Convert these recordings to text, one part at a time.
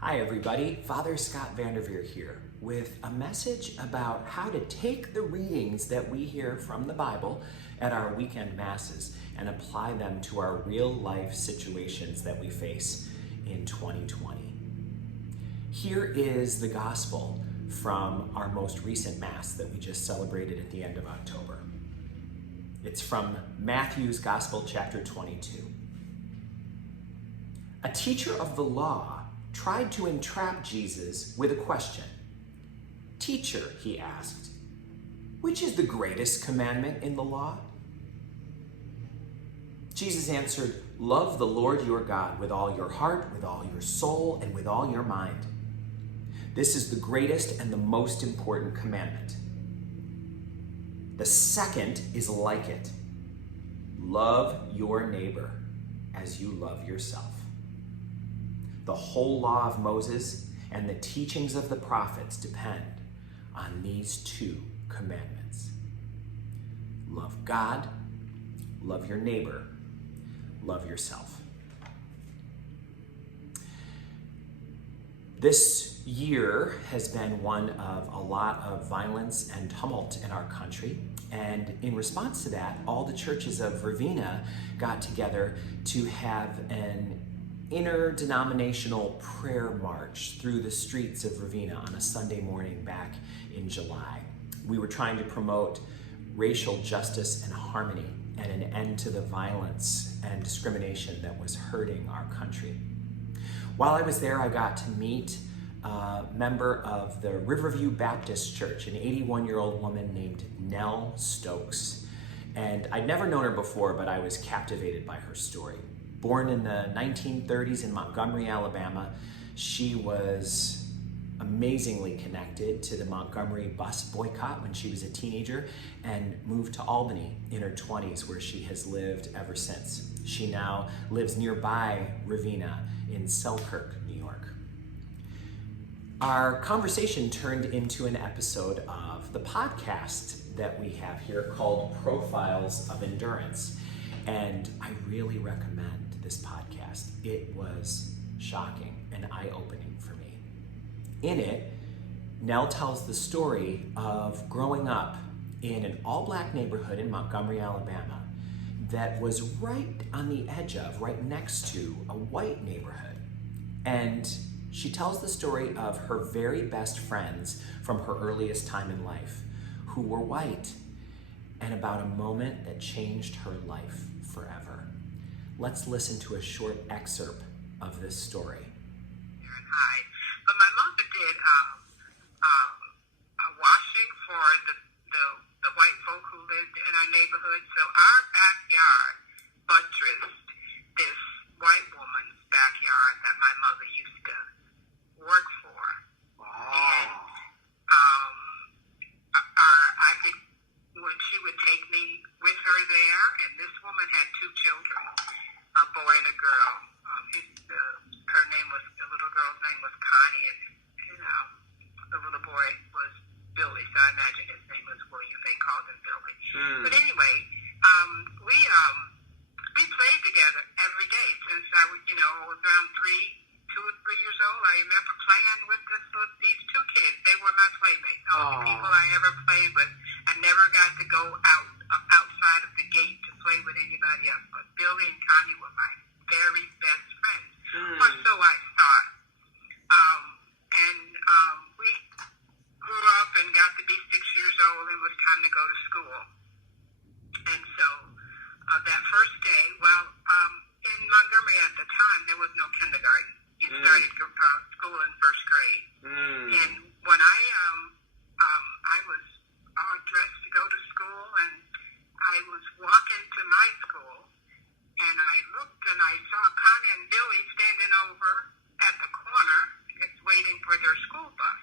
Hi everybody, Father Scott Vanderveer here with a message about how to take the readings that we hear from the Bible at our weekend masses and apply them to our real life situations that we face in 2020. Here is the gospel from our most recent mass that we just celebrated at the end of October. It's from Matthew's Gospel, chapter 22. A teacher of the law tried to entrap Jesus with a question. "Teacher," he asked, "which is the greatest commandment in the law?" Jesus answered, "Love the Lord your God with all your heart, with all your soul, and with all your mind. This is the greatest and the most important commandment. The second is like it. Love your neighbor as you love yourself. The whole law of Moses and the teachings of the prophets depend on these two commandments. Love God, love your neighbor, love yourself." This year has been one of a lot of violence and tumult in our country. And in response to that, all the churches of Ravenna got together to have an interdenominational prayer march through the streets of Ravenna on a Sunday morning back in July. We were trying to promote racial justice and harmony and an end to the violence and discrimination that was hurting our country. While I was there, I got to meet a member of the Riverview Baptist Church, an 81-year-old woman named Nell Stokes. And I'd never known her before, but I was captivated by her story. Born in the 1930s in Montgomery, Alabama, she was amazingly connected to the Montgomery bus boycott when she was a teenager and moved to Albany in her 20s, where she has lived ever since. She now lives nearby Ravenna in Selkirk, New York. Our conversation turned into an episode of the podcast that we have here called Profiles of Endurance. And I really recommend this podcast. It was shocking and eye-opening for me. In it, Nell tells the story of growing up in an all-black neighborhood in Montgomery, Alabama that was right on the edge of, right next to, a white neighborhood. And she tells the story of her very best friends from her earliest time in life who were white, and about a moment that changed her life forever. Let's listen to a short excerpt of this story. But my mother did washing for the white folk who lived in our neighborhood. So our backyard buttressed this white woman's backyard that my mother used to work for. Wow. And I could, when she would take me with her there, and this woman had two children, a boy and a girl. Her name was, the little girl's name was Connie, and the little boy was Billy, so I imagine his name was William. They called him Billy. But anyway, we played together every day since I was, was around 2 or 3 years old. I remember playing with these two kids. They were my playmates. All the people I ever played with. I never got to go outside of the gate to play with anybody else, but Billy and Connie were my very best friends, or so I thought. We grew up and got to be 6 years old, and it was time to go to school. And so that first day, in Montgomery at the time, there was no kindergarten. You started school in first grade. And when I was all dressed to go to school, and I was walking to my school, and I looked and I saw Connie and Billy standing over at the corner waiting for their school bus.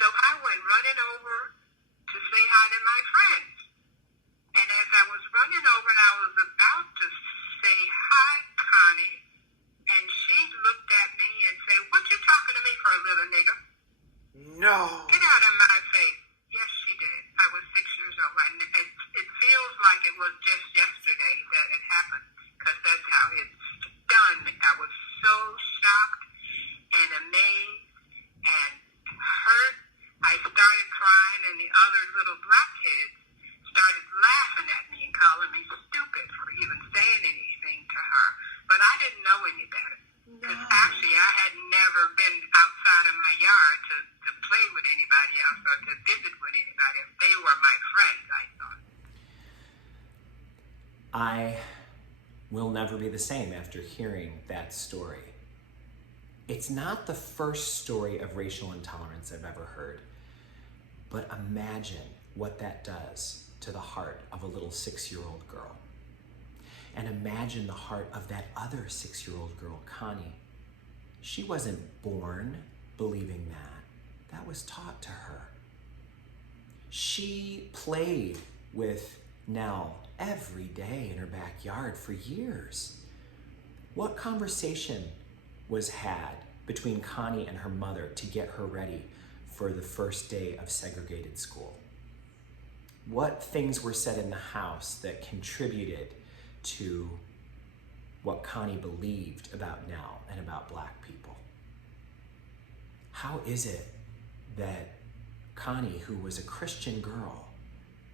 So I went running over to say hi to my friends. And as I was running over and I was about to say hi, Connie, and she looked at me and said, "What you talking to me for, a little nigga?" No. Get out of my face. Yes, she did. I was 6 years old. It feels like it was just yesterday that it happened, because that's how it's done. I was so shocked and amazed and hurt. I started crying, and the other little black kids started laughing at me and calling me stupid for even saying anything to her. But I didn't know any better. Because actually, I had never been outside of my yard to play with anybody else or to visit with anybody else. They were my friends, I thought. I will never be the same after hearing that story. It's not the first story of racial intolerance I've ever heard, but imagine what that does to the heart of a little 6-year-old girl. And imagine the heart of that other 6-year-old girl, Connie. She wasn't born believing that. That was taught to her. She played with Nell every day in her backyard for years. What conversation was had between Connie and her mother to get her ready for the first day of segregated school? What things were said in the house that contributed to what Connie believed about Nell and about Black people? How is it that Connie, who was a Christian girl,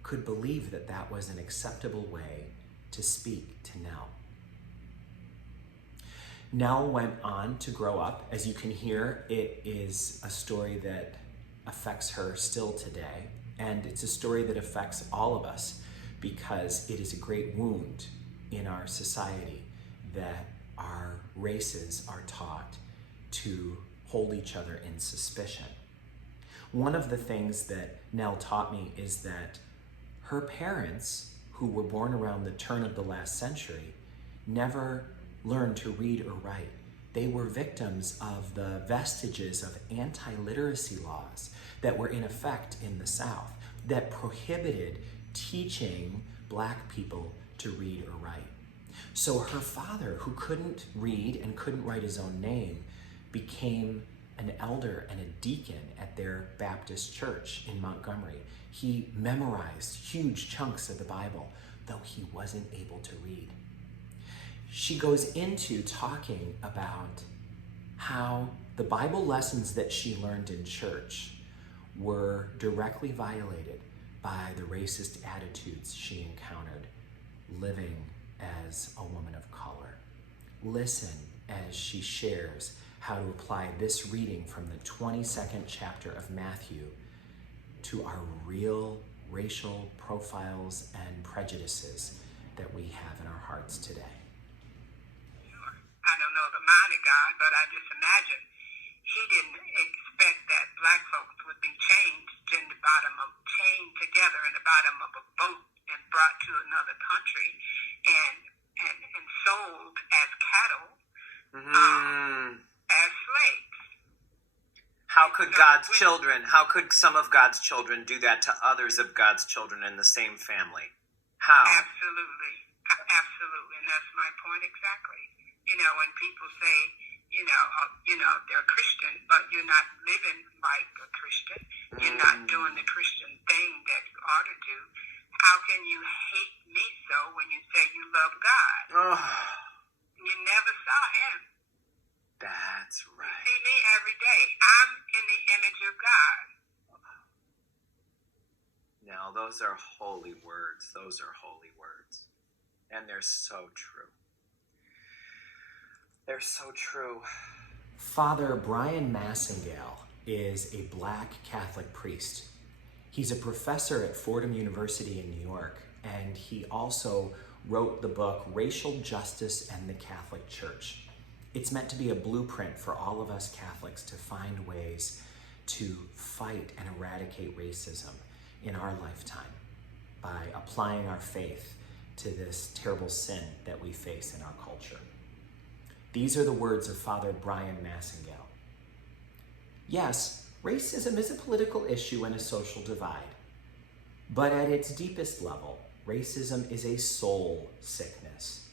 could believe that that was an acceptable way to speak to Nell? Nell went on to grow up. As you can hear, it is a story that affects her still today, and it's a story that affects all of us because it is a great wound in our society that our races are taught to hold each other in suspicion. One of the things that Nell taught me is that her parents, who were born around the turn of the last century, never learned to read or write. They were victims of the vestiges of anti-literacy laws that were in effect in the South that prohibited teaching Black people to read or write. So her father, who couldn't read and couldn't write his own name, became an elder and a deacon at their Baptist church in Montgomery. He memorized huge chunks of the Bible, though he wasn't able to read. She goes into talking about how the Bible lessons that she learned in church were directly violated by the racist attitudes she encountered living as a woman of color. Listen as she shares how to apply this reading from the 22nd chapter of Matthew to our real racial profiles and prejudices that we have in our hearts today. I don't know the mind of God, but I just imagine he didn't expect that Black folks would be chained together in the bottom of a boat and brought to another country and sold as cattle, as slaves. How could how could some of God's children do that to others of God's children in the same family? How? Absolutely. And that's my point exactly. When people say, they're Christian, but you're not living like a Christian. You're not doing the Christian thing that you ought to do. How can you hate me so when you say you love God? Oh, You never saw him. that's right. You see me every day. I'm in the image of God. Now, those are holy words. Those are holy words. And they're so true. They're so true. Father Brian Massengale is a Black Catholic priest. He's a professor at Fordham University in New York, and he also wrote the book Racial Justice and the Catholic Church. It's meant to be a blueprint for all of us Catholics to find ways to fight and eradicate racism in our lifetime by applying our faith to this terrible sin that we face in our culture. These are the words of Father Brian Massengale. Yes, racism is a political issue and a social divide, but at its deepest level, racism is a soul sickness.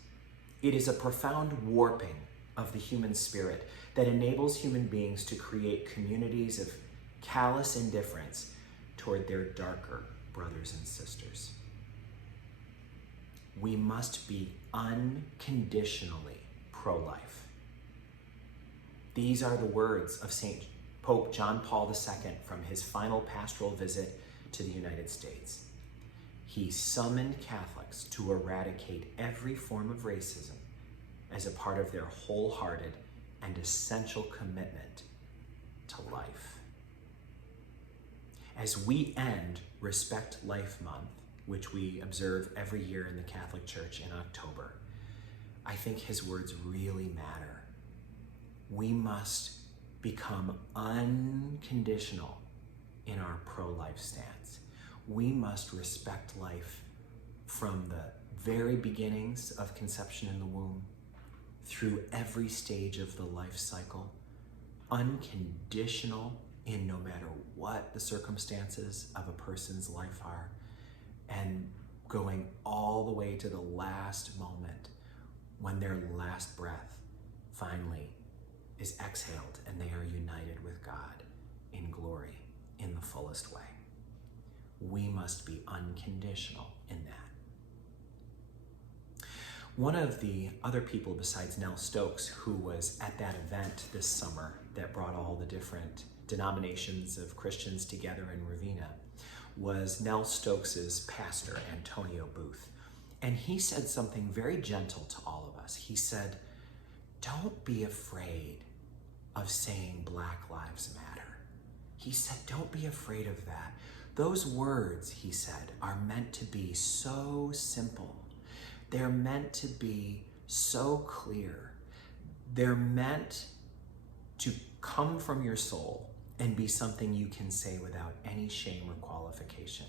It is a profound warping of the human spirit that enables human beings to create communities of callous indifference toward their darker brothers and sisters. We must be unconditionally pro-life. These are the words of St. Pope John Paul II from his final pastoral visit to the United States. He summoned Catholics to eradicate every form of racism as a part of their wholehearted and essential commitment to life. As we end Respect Life Month, which we observe every year in the Catholic Church in October, I think his words really matter. We must become unconditional in our pro-life stance. We must respect life from the very beginnings of conception in the womb through every stage of the life cycle, unconditional in no matter what the circumstances of a person's life are, and going all the way to the last moment when their last breath finally is exhaled and they are united with God in glory in the fullest way. We must be unconditional in that. One of the other people besides Nell Stokes who was at that event this summer that brought all the different denominations of Christians together in Ravenna was Nell Stokes's pastor, Antonio Booth. And he said something very gentle to all of us. He said, don't be afraid of saying Black Lives Matter. He said, don't be afraid of that. Those words, he said, are meant to be so simple. They're meant to be so clear. They're meant to come from your soul and be something you can say without any shame or qualification.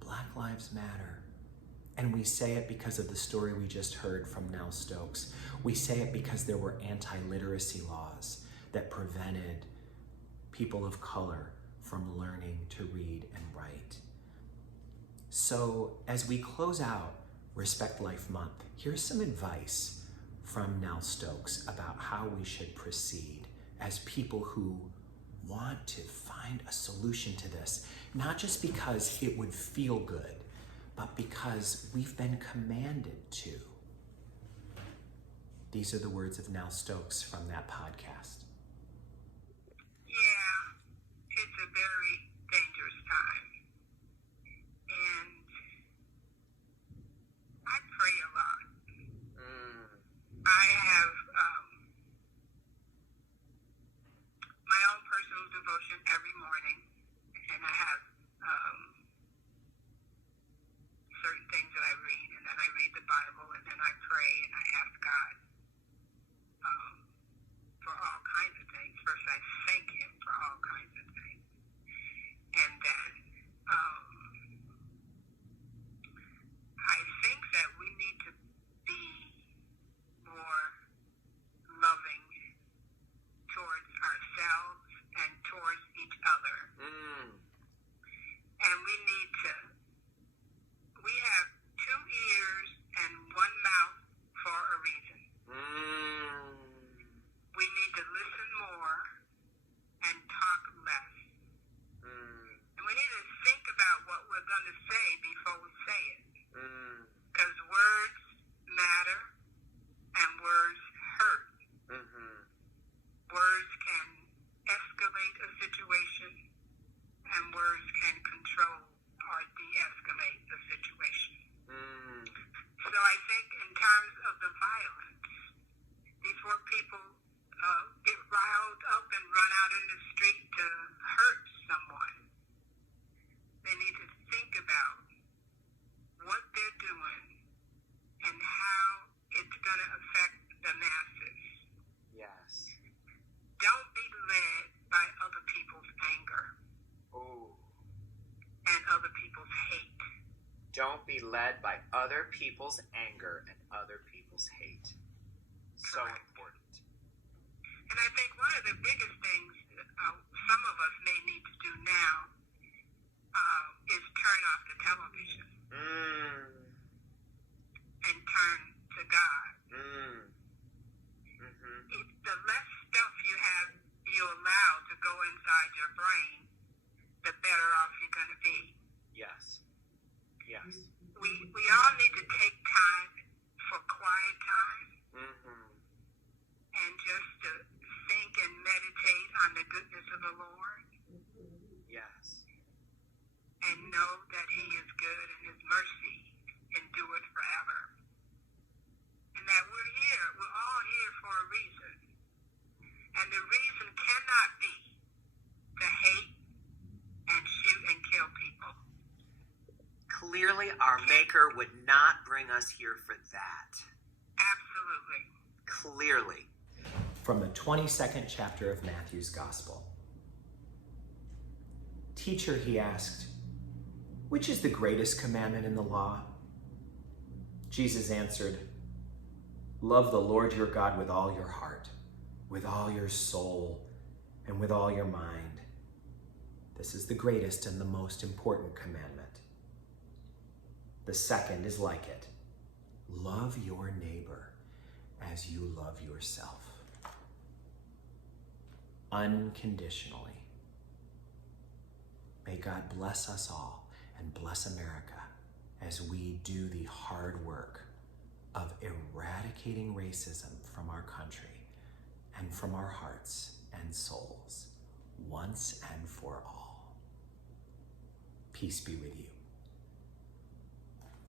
Black Lives Matter. And we say it because of the story we just heard from Nell Stokes. We say it because there were anti-literacy laws that prevented people of color from learning to read and write. So as we close out Respect Life Month, here's some advice from Nell Stokes about how we should proceed as people who want to find a solution to this, not just because it would feel good, but because we've been commanded to. These are the words of Nell Stokes from that podcast. Yeah, it's a very dangerous time. And I pray a lot. I have my own personal devotion every morning, and I have certain things that I read, and then I read the Bible, and then I pray, and I ask God for all kinds of things. First, I thank Him for all kinds of things, and then I think that we need to be more loving towards ourselves and towards each other. And we have 2 ears and 1 mouth for a reason. We need to listen more and talk less. And we need to think about what we're going to say before we say it. Because words matter and words hurt. Words can escalate a situation, and words can control or de-escalate the situation. So I think in terms of the violence, before people get riled up and run out in the street to hurt someone, they need to think about what they're doing and how it's going to affect the masses. Yes. Don't be led by other people's anger and other people's hate. Don't be led by other people's anger and other people's hate. So Correct. important. And I think one of the biggest things some of us may need to do now is turn off the television and turn to God. The less stuff you allow to go inside your brain, the better off you're going to be. Yes. Yes. We all need to take time for quiet time and just to on the goodness of the Lord Yes. and know that he is good and his mercy endureth forever. And that we're all here for a reason. And the reason cannot be to hate and shoot and kill people. Clearly, our Maker would not bring us here for that. Absolutely. Clearly. From the 22nd chapter of Matthew's Gospel. Teacher, he asked, which is the greatest commandment in the law? Jesus answered, love the Lord your God with all your heart, with all your soul, and with all your mind. This is the greatest and the most important commandment. The second is like it. Love your neighbor as you love yourself. Unconditionally. May God bless us all and bless America as we do the hard work of eradicating racism from our country and from our hearts and souls once and for all. Peace be with you.